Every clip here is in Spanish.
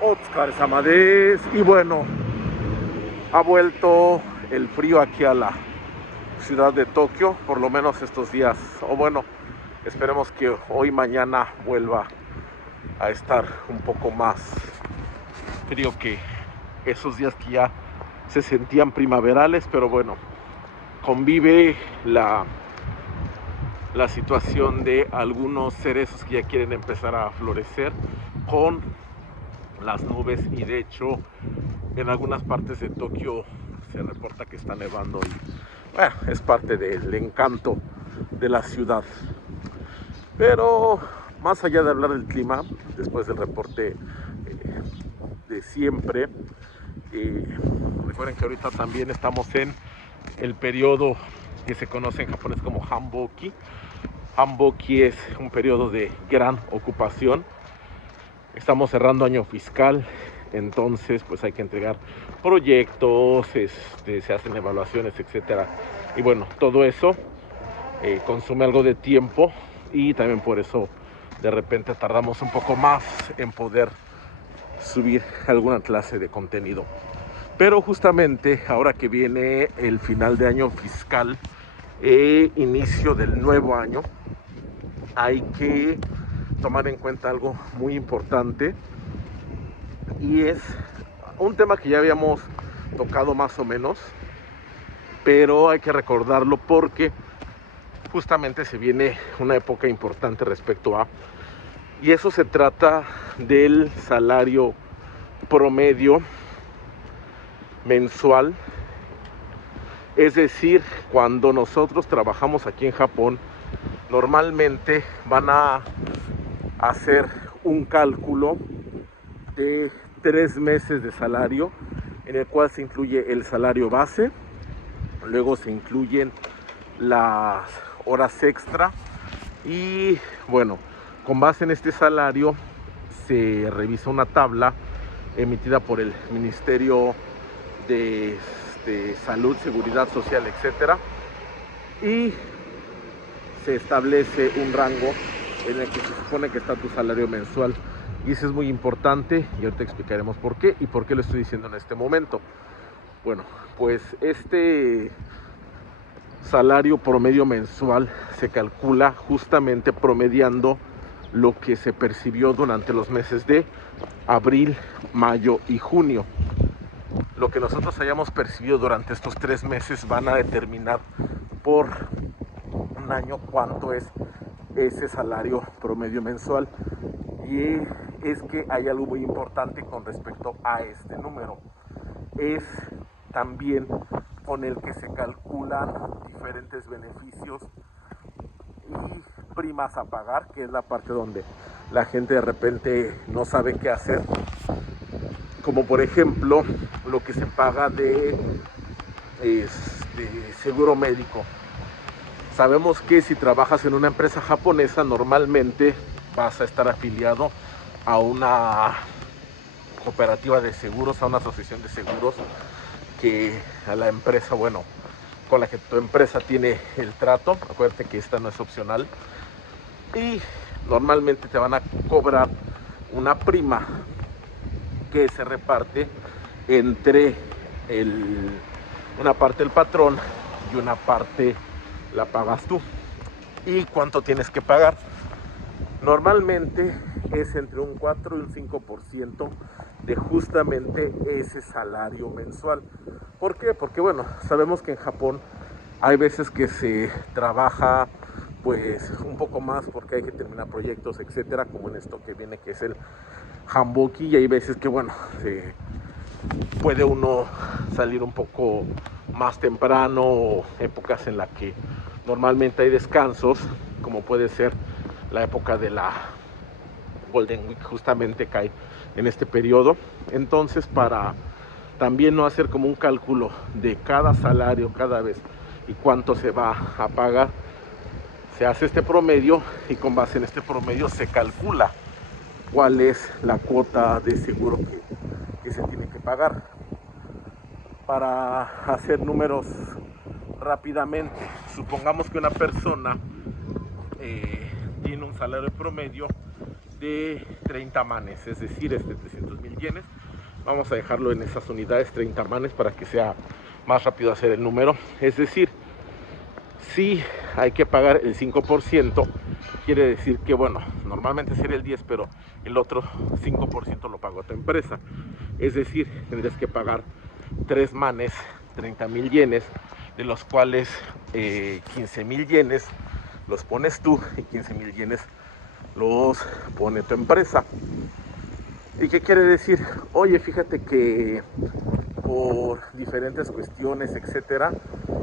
Óscar Amadés. Y bueno, ha vuelto el frío aquí a la ciudad de Tokio, por lo menos estos días. O bueno, esperemos que hoy mañana vuelva a estar un poco más frío que esos días que ya se sentían primaverales, pero bueno, convive la situación de algunos cerezos que ya quieren empezar a florecer con las nubes, y de hecho en algunas partes de Tokio se reporta que está nevando y bueno, es parte del encanto de la ciudad. Pero más allá de hablar del clima, después del reporte de siempre, recuerden que ahorita también estamos en el periodo que se conoce en japonés como Hanboki. Hanboki es un periodo de gran ocupación. Estamos cerrando año fiscal, entonces pues hay que entregar proyectos, se hacen evaluaciones, etcétera. Y bueno, todo eso consume algo de tiempo, y también por eso de repente tardamos un poco más en poder subir alguna clase de contenido. Pero justamente ahora que viene el final de año fiscal e inicio del nuevo año, hay que tomar en cuenta algo muy importante, y es un tema que ya habíamos tocado más o menos, pero hay que recordarlo porque justamente se viene una época importante respecto a, y eso se trata del salario promedio mensual. Es decir, cuando nosotros trabajamos aquí en Japón, normalmente van a hacer un cálculo de 3 meses de salario, en el cual se incluye el salario base, luego se incluyen las horas extra, y bueno, con base en este salario se revisa una tabla emitida por el Ministerio de Salud, Seguridad Social, etcétera, y se establece un rango en el que se supone que está tu salario mensual. Y eso es muy importante, y ahorita explicaremos por qué y por qué lo estoy diciendo en este momento. Bueno, pues este salario promedio mensual se calcula justamente promediando lo que se percibió durante los meses de abril, mayo y junio. Lo que nosotros hayamos percibido durante estos 3 meses van a determinar por un año cuánto es ese salario promedio mensual. Y es que hay algo muy importante con respecto a este número. Es también con el que se calculan diferentes beneficios y primas a pagar, que es la parte donde la gente de repente no sabe qué hacer, como por ejemplo lo que se paga de seguro médico. Sabemos que si trabajas en una empresa japonesa, normalmente vas a estar afiliado a una cooperativa de seguros, a una asociación de seguros, que a la empresa, bueno, con la que tu empresa tiene el trato. Acuérdate que esta no es opcional, y normalmente te van a cobrar una prima que se reparte entre una parte el patrón y una parte la pagas tú. ¿Y cuánto tienes que pagar? Normalmente es entre un 4 y un 5% de justamente ese salario mensual. ¿Por qué? Porque bueno, sabemos que en Japón hay veces que se trabaja pues un poco más porque hay que terminar proyectos, etcétera, como en esto que viene, que es el Hanboki, y hay veces que bueno, puede uno salir un poco más temprano, o épocas en las que normalmente hay descansos, como puede ser la época de la Golden Week, justamente cae en este periodo. Entonces, para también no hacer como un cálculo de cada salario cada vez y cuánto se va a pagar, se hace este promedio, y con base en este promedio se calcula cuál es la cuota de seguro que se tiene que pagar. Para hacer números rápidamente, supongamos que una persona tiene un salario promedio de 30 manes, es decir, 300,000 yenes. Vamos a dejarlo en esas unidades, 30 manes, para que sea más rápido hacer el número. Es decir, si hay que pagar el 5%, quiere decir que, bueno, normalmente sería el 10%, pero el otro 5% lo pagó tu empresa. Es decir, tendrías que pagar 3 manes, 30,000 yenes, de los cuales 15,000 yenes los pones tú y 15,000 yenes los pone tu empresa. ¿Y qué quiere decir? Oye, fíjate que por diferentes cuestiones, etcétera,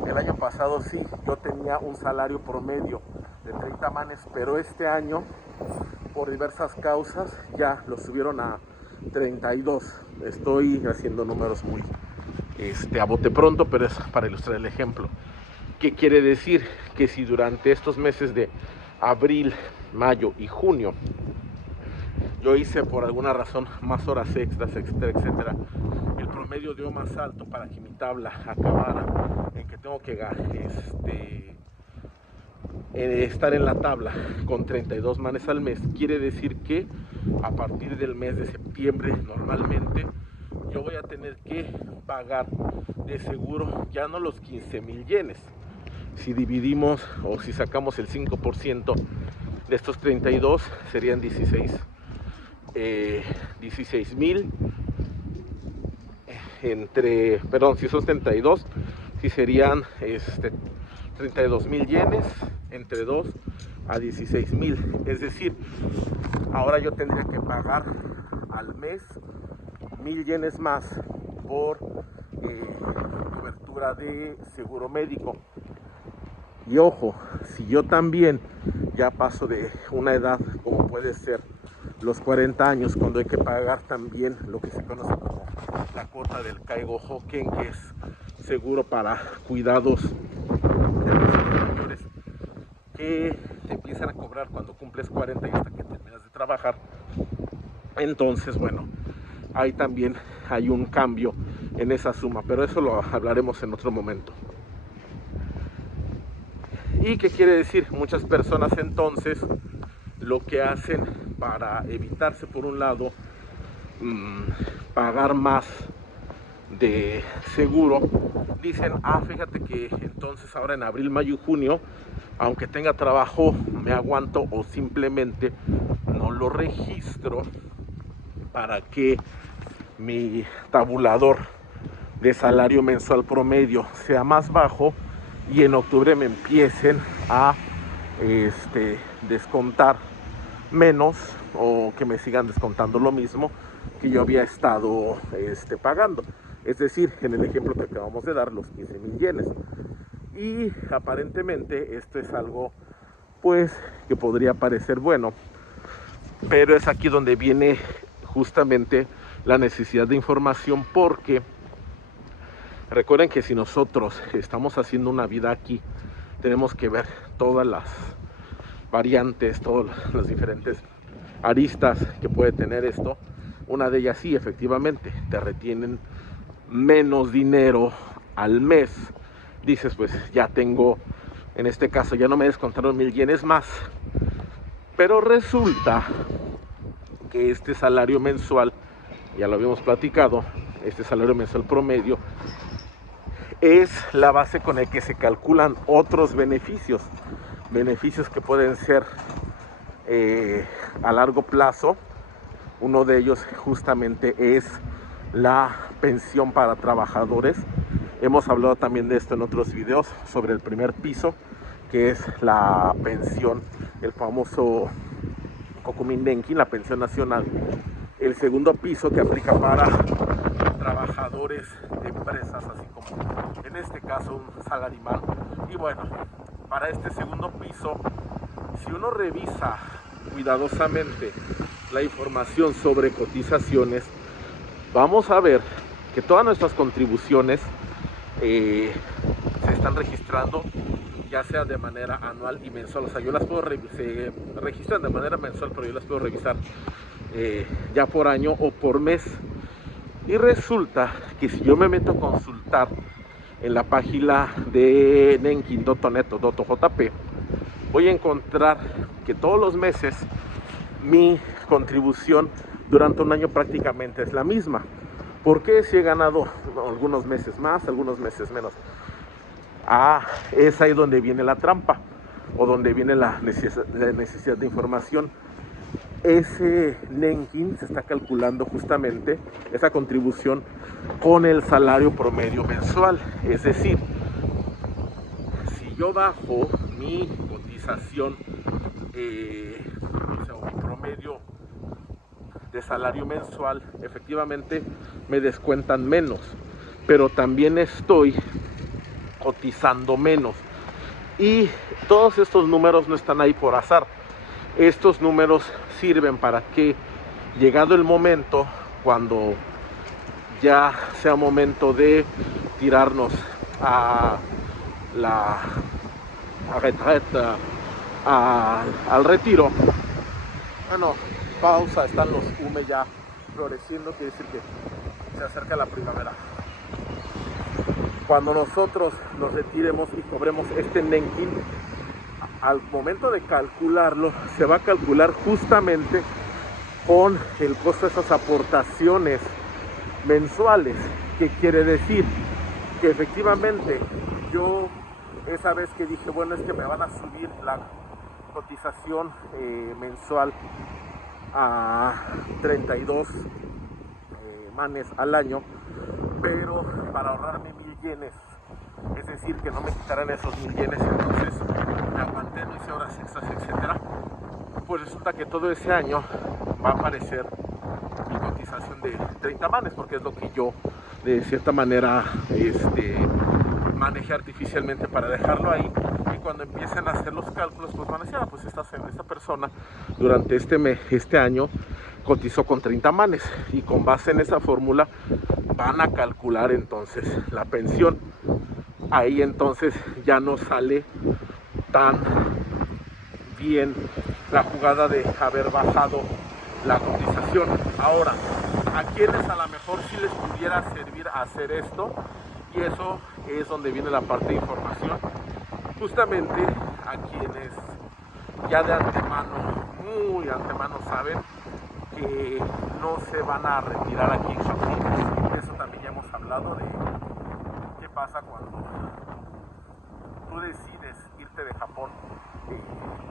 el año pasado sí, yo tenía un salario promedio de 30 manes, pero este año, por diversas causas, ya lo subieron a 32. Estoy haciendo números muy a bote pronto, pero es para ilustrar el ejemplo. ¿Qué quiere decir? Que si durante estos meses de abril, mayo y junio yo hice por alguna razón más horas extras, etcétera, etcétera, el promedio dio más alto para que mi tabla acabara en que tengo que estar en la tabla con 32 manes al mes. Quiere decir que a partir del mes de septiembre normalmente yo voy a tener que pagar de seguro ya no los 15,000 yenes. Si dividimos o si sacamos el 5% de estos 32, serían 16,000 si son 32, si serían 32,000 yenes entre 2 a 16,000. Es decir, ahora yo tendría que pagar al mes 1,000 yenes más por cobertura de seguro médico. Y ojo, si yo también ya paso de una edad como puede ser los 40 años, cuando hay que pagar también lo que se conoce como la cuota del Kaigo Hoken, que es seguro para cuidados de personas mayores, que te empiezan a cobrar cuando cumples 40 y hasta que terminas de trabajar. Entonces, bueno, ahí también hay un cambio en esa suma, pero eso lo hablaremos en otro momento. ¿Y qué quiere decir? Muchas personas entonces lo que hacen para evitarse, por un lado, pagar más de seguro, dicen, fíjate que entonces ahora en abril, mayo y junio, aunque tenga trabajo, me aguanto o simplemente no lo registro para que mi tabulador de salario mensual promedio sea más bajo y en octubre me empiecen a descontar menos, o que me sigan descontando lo mismo que yo había estado pagando. Es decir, en el ejemplo que acabamos de dar, los 15,000 yenes. Y aparentemente esto es algo pues que podría parecer bueno, pero es aquí donde viene justamente la necesidad de información, porque recuerden que si nosotros estamos haciendo una vida aquí, tenemos que ver todas las variantes, todas las diferentes aristas que puede tener esto. Una de ellas, sí, efectivamente, te retienen menos dinero al mes. Dices, pues ya tengo, en este caso ya no me descontaron 1,000 yenes más, pero resulta que este salario mensual, ya lo habíamos platicado, este salario mensual promedio es la base con el que se calculan otros beneficios que pueden ser a largo plazo. Uno de ellos justamente es la pensión para trabajadores. Hemos hablado también de esto en otros videos, sobre el primer piso, que es la pensión, el famoso Kokumin Denki, la pensión nacional. El segundo piso, que aplica para trabajadores de empresas, así como en este caso un salaryman. Y bueno, para este segundo piso, si uno revisa cuidadosamente la información sobre cotizaciones, vamos a ver que todas nuestras contribuciones se están registrando, ya sea de manera anual y mensual. O sea, yo las puedo se registran de manera mensual, pero yo las puedo revisar ya por año o por mes. Y resulta que si yo me meto a consultar en la página de Nenkin.net o .jp, voy a encontrar que todos los meses mi contribución durante un año prácticamente es la misma. ¿Por qué? Si he ganado algunos meses más, algunos meses menos. Es ahí donde viene la trampa o donde viene la necesidad de información. Ese Nenkin se está calculando justamente, esa contribución, con el salario promedio mensual. Es decir, si yo bajo mi cotización, o sea, mi promedio de salario mensual, efectivamente me descuentan menos, pero también estoy cotizando menos. Y todos estos números no están ahí por azar. Estos números sirven para que, llegado el momento, cuando ya sea momento de tirarnos a la retreta, al retiro, bueno, pausa, están los hume ya floreciendo, quiere decir que se acerca la primavera. Cuando nosotros nos retiremos y cobremos este Nenkin, al momento de calcularlo, se va a calcular justamente con el costo de esas aportaciones mensuales. ¿Qué quiere decir? Que efectivamente yo, esa vez que dije, bueno, es que me van a subir la cotización mensual a 32 manes al año, pero para ahorrarme 1000 yenes, es decir, que no me quitaran esos 1000 yenes, entonces me aguanté, no hice horas extras, etcétera. Pues resulta que todo ese año va a aparecer mi cotización de 30 manes, porque es lo que yo de cierta manera manejé artificialmente para dejarlo ahí. Y cuando empiecen a hacer los cálculos, pues van a decir, pues esta persona durante este año cotizó con 30 manes, y con base en esa fórmula van a calcular entonces la pensión. Ahí entonces ya no sale tan bien la jugada de haber bajado la cotización. Ahora, a quienes a lo mejor sí les pudiera servir hacer esto, y eso es donde viene la parte de información, justamente a quienes ya de antemano, muy de antemano, saben que no se van a retirar aquí en Japón. Eso también ya hemos hablado de qué pasa cuando tú decides irte de Japón,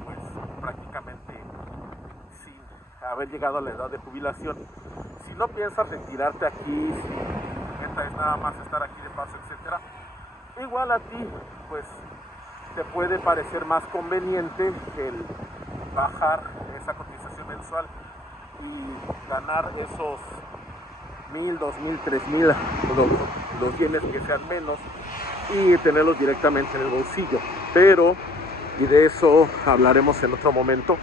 pues prácticamente sin haber llegado a la edad de jubilación. Si no piensas retirarte aquí, si tu meta es nada más estar aquí de paso, etcétera, igual a ti pues te puede parecer más conveniente el bajar esa cotización mensual y ganar esos 1000, 2000, 3000, los yenes que sean menos, y tenerlos directamente en el bolsillo. Pero, y de eso hablaremos en otro momento,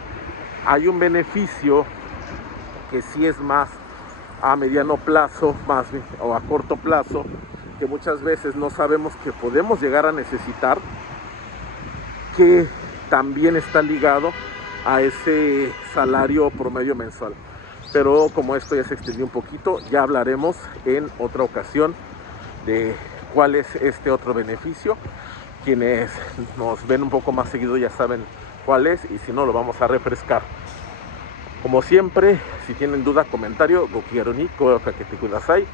hay un beneficio que sí es más a mediano plazo, más o a corto plazo, que muchas veces no sabemos que podemos llegar a necesitar, que también está ligado a ese salario promedio mensual. Pero como esto ya se extendió un poquito, ya hablaremos en otra ocasión de cuál es este otro beneficio. Quienes nos ven un poco más seguido ya saben cuál es, y si no, lo vamos a refrescar. Como siempre, si tienen duda, comentario, gokigaru ni koe o kakete kudasai.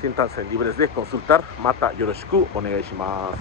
Siéntanse libres de consultar. Mata yoroshiku onegai shimasu.